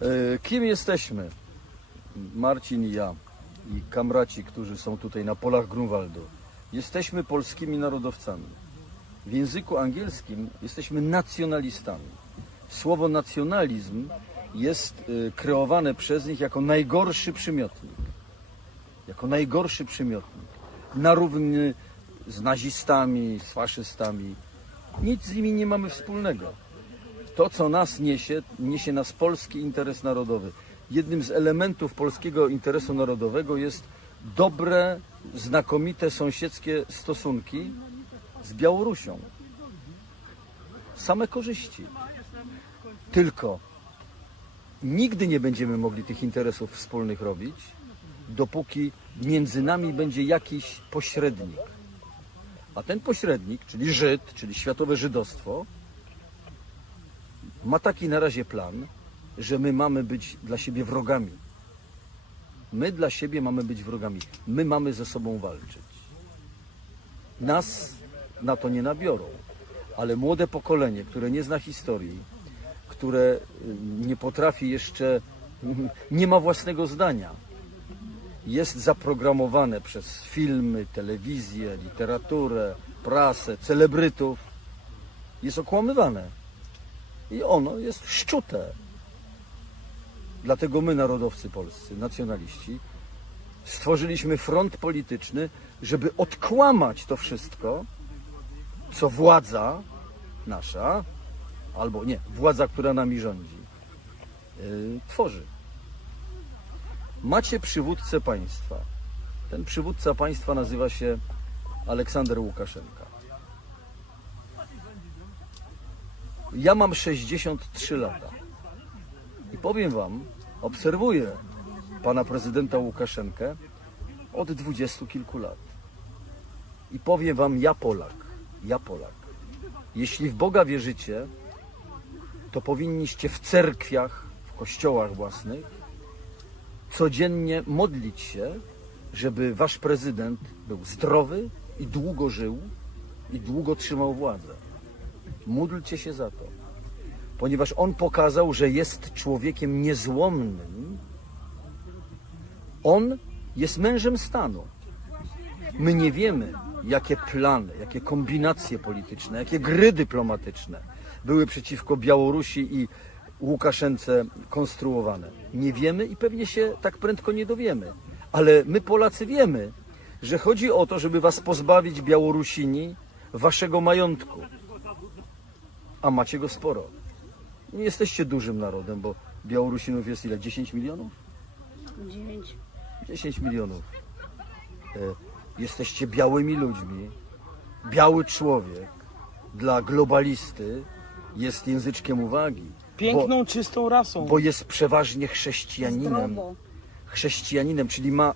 E, Kim jesteśmy? Marcin i ja i kamraci, którzy są tutaj na polach Grunwaldu. Jesteśmy polskimi narodowcami. W języku angielskim jesteśmy nacjonalistami. Słowo nacjonalizm jest e, kreowane przez nich jako najgorszy przymiotnik. Jako najgorszy przymiotnik. Na równy z nazistami, z faszystami. Nic z nimi nie mamy wspólnego to, co nas niesie, niesie nas polski interes narodowy. Jednym z elementów polskiego interesu narodowego jest dobre, znakomite sąsiedzkie stosunki z Białorusią. Same korzyści. Tylko nigdy nie będziemy mogli tych interesów wspólnych robić, dopóki między nami będzie jakiś pośrednik. A ten pośrednik, czyli Żyd, czyli światowe żydostwo, ma taki na razie plan, że my mamy być dla siebie wrogami. My dla siebie mamy być wrogami. My mamy ze sobą walczyć. Nas na to nie nabiorą, ale młode pokolenie, które nie zna historii, które y, nie potrafi jeszcze, nie ma własnego zdania, jest zaprogramowane przez filmy, telewizję, literaturę, prasę, celebrytów, jest okłamywane i ono jest szczute. Dlatego my, narodowcy polscy, nacjonaliści, stworzyliśmy front polityczny, żeby odkłamać to wszystko, co władza nasza, albo nie, władza, która nami rządzi, yy, tworzy. Macie przywódcę państwa. Ten przywódca państwa nazywa się Aleksander Łukaszenka. Ja mam 63 lata. I powiem Wam, obserwuję pana prezydenta Łukaszenkę od dwudziestu kilku lat. I powiem Wam, ja Polak, ja Polak. Jeśli w Boga wierzycie, to powinniście w cerkwiach, w kościołach własnych codziennie modlić się, żeby Wasz prezydent był zdrowy i długo żył i długo trzymał władzę. Módlcie się za to, ponieważ on pokazał, że jest człowiekiem niezłomnym. On jest mężem stanu. My nie wiemy, jakie plany, jakie kombinacje polityczne, jakie gry dyplomatyczne były przeciwko Białorusi i Łukaszence konstruowane. Nie wiemy i pewnie się tak prędko nie dowiemy. Ale my Polacy wiemy, że chodzi o to, żeby was pozbawić Białorusini waszego majątku a macie go sporo. Nie jesteście dużym narodem, bo Białorusinów jest ile? 10 milionów? 9. 10 milionów. E, jesteście białymi ludźmi. Biały człowiek dla globalisty jest języczkiem uwagi. Piękną, czystą rasą. Bo, bo jest przeważnie chrześcijaninem. Zdrowo. Chrześcijaninem, czyli ma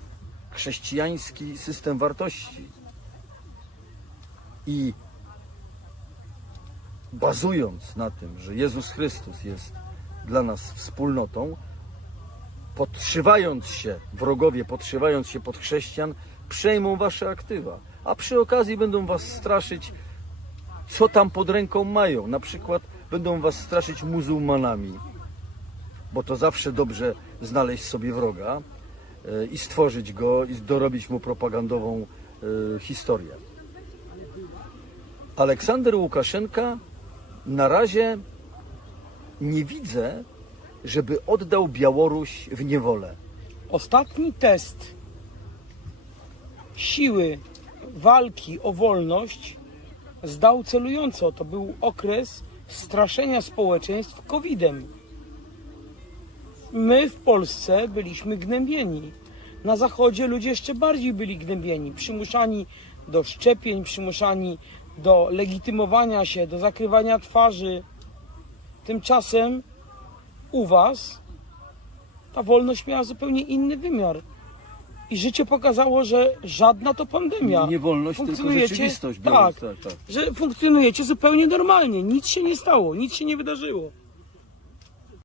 chrześcijański system wartości. I bazując na tym, że Jezus Chrystus jest dla nas wspólnotą, podszywając się, wrogowie podszywając się pod chrześcijan, przejmą wasze aktywa, a przy okazji będą was straszyć, co tam pod ręką mają. Na przykład będą was straszyć muzułmanami, bo to zawsze dobrze znaleźć sobie wroga e, i stworzyć go i dorobić mu propagandową e, historię. Aleksander Łukaszenka na razie nie widzę, żeby oddał Białoruś w niewolę. Ostatni test siły walki o wolność zdał celująco. To był okres straszenia społeczeństw COVID-em. My w Polsce byliśmy gnębieni. Na zachodzie ludzie jeszcze bardziej byli gnębieni, przymuszani do szczepień, przymuszani do legitymowania się, do zakrywania twarzy. Tymczasem u Was ta wolność miała zupełnie inny wymiar. I życie pokazało, że żadna to pandemia. Nie wolność, tylko rzeczywistość. Tak, tak, tak. że funkcjonujecie zupełnie normalnie. Nic się nie stało, nic się nie wydarzyło.